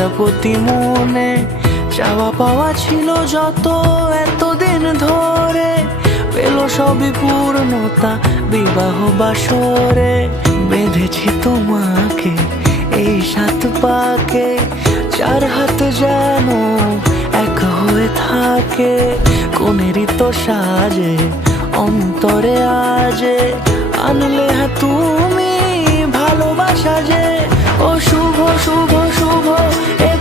প্রজাপতি মনে চাওয়া পাওয়া ছিল যত এতদিন ধরে, পেল সবই পূর্ণতা বিবাহ বাসরে। বেঁধেছি তোমাকে এই 7 পাকে, 4 হাত যেন এক হয়ে থাকে। কোনেরই তো সাজে অন্তরে আজে আনলে তুমি ভালোবাসা যে। ও শুভ শুভ শুভ এ